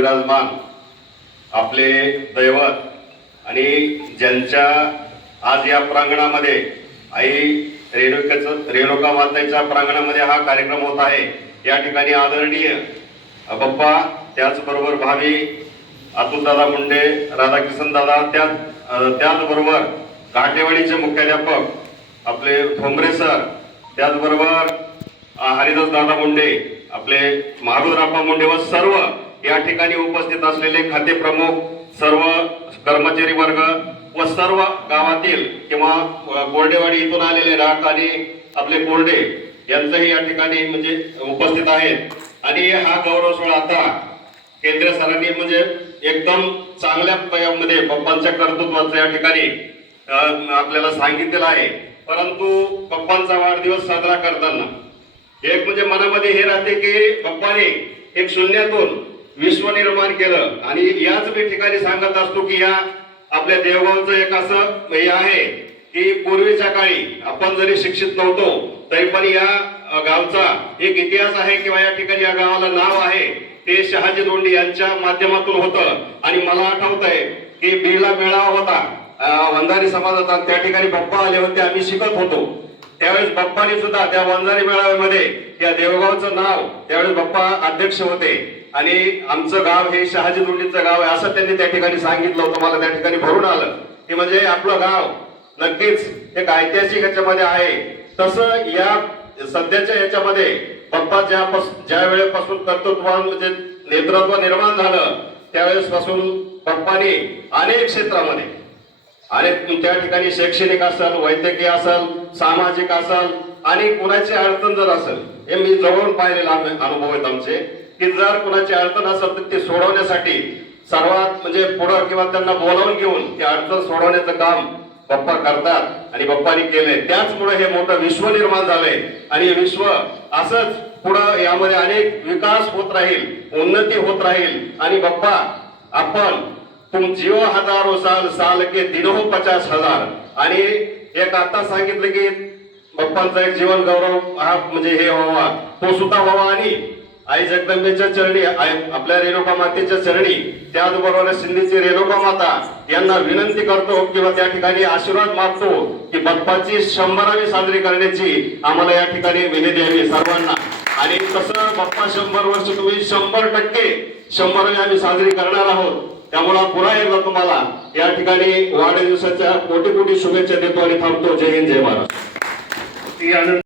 विराजमान आपले दैवत आणि ज्यांच्या आज या प्रांगणामध्ये आई रेणुकाचं रेणुका मातेच्या प्रांगणामध्ये हा कार्यक्रम होत आहे या ठिकाणी आदरणीय बाप्पा त्याचबरोबर भावी अतुलदादा मुंडे राधाकिशन दादा त्या त्याचबरोबर घाटेवाडीचे मुख्याध्यापक आपले ठोंबरे सर त्याचबरोबर हरिदास दादा मुंडे आपले महारुद्राप्पा मुंडे व सर्व या ठिकाणी उपस्थित असलेले खाते प्रमुख सर्व कर्मचारी वर्ग व सर्व गावातील किंवा कोरडेवाडी इथून आलेले राख आणि आपले कोरडे यांचंही या ठिकाणी म्हणजे उपस्थित आहेत. आणि हा गौरव सोहळा आता केंद्र सरांनी म्हणजे एकदम चांगल्या पयामध्ये पप्पांच्या कर्तृत्वाचं या ठिकाणी आपल्याला सांगितलेलं आहे. परंतु पप्पांचा वाढदिवस साजरा करताना एक म्हणजे मनामध्ये हे राहते की पप्पाने एक शून्यातून विश्व निर्माण केलं. आणि याच मी ठिकाणी सांगत असतो की या आपल्या देवगावचं एक असं हे आहे की पूर्वीच्या काळी आपण जरी शिक्षित नव्हतो तरी पण या गावचा एक इतिहास आहे किंवा या ठिकाणी या गावाला नाव आहे. ते शहाजी दोंडी यांच्या माध्यमातून होतं. आणि मला आठवत आहे की बीडला मेळावा होता. अ, वंजारी समाजाचा. आणि त्या ठिकाणी बाप्पा आले होते. आम्ही शिकत होतो. त्यावेळेस बाप्पाने सुद्धा त्या वंजारी मेळाव्यामध्ये या देवगावचं नाव त्यावेळेस बाप्पा अध्यक्ष होते. आणि आमचं गाव हे शहाजी दुंडीचं गाव आहे असं त्यांनी त्या ठिकाणी सांगितलं होतं. मला त्या ठिकाणी भरून आलं. की म्हणजे आपलं गाव. नक्कीच एक ऐतिहासिक याच्यामध्ये आहे. तसं या सध्याच्या याच्यामध्ये पप्पा ज्या ज्या वेळेपासून कर्तृत्व म्हणजे नेतृत्व निर्माण झालं त्यावेळेस पासून अनेक क्षेत्रामध्ये अनेक त्या ठिकाणी शैक्षणिक असेल वैद्यकीय असेल सामाजिक असेल आणि कुणाची अडचण जर असेल हे मी जवळून पाहिलेला अनुभव आहेत आमचे की जर कुणाची अडचण असेल तर ते सोडवण्यासाठी सर्वात म्हणजे पुढं किंवा त्यांना बोलावून घेऊन ती अडचण सोडवण्याचं काम पप्पा करतात आणि बाप्पानी केलंय. त्याचमुळे हे मोठं विश्व निर्माण झालंय. आणि हे विश्व असंच पुढं यामध्ये अनेक विकास होत राहील उन्नती होत राहील. आणि बाप्पा आपण तुम जिओ हजारो साल साल के दिनो पचास हजार. आणि एक आता सांगितलं की पप्पांचा एक जीवन गौरव हा म्हणजे हे व्हावा. तो सुद्धा व्हावा आणि आई जगदंबेच्या चरणी आई- आपल्या रेणुका मातेच्या चरणी त्याचबरोबर सिंधीची रेणुका माता यांना विनंती करतो किंवा त्या ठिकाणी आशीर्वाद मागतो की बाप्पाची शंभरावी साजरी करण्याची आम्हाला या ठिकाणी विनंती द्यावी सर्वांना. आणि तसं बाप्पा शंभर वर्ष तुम्ही शंभर टक्के शंभरावी आम्ही साजरी करणार आहोत. त्यामुळे पुन्हा एकदा तुम्हाला या ठिकाणी वाढदिवसाच्या कोटी कोटी शुभेच्छा देतो आणि थांबतो. जय हिंद जय महाराष्ट्र. ती आनंद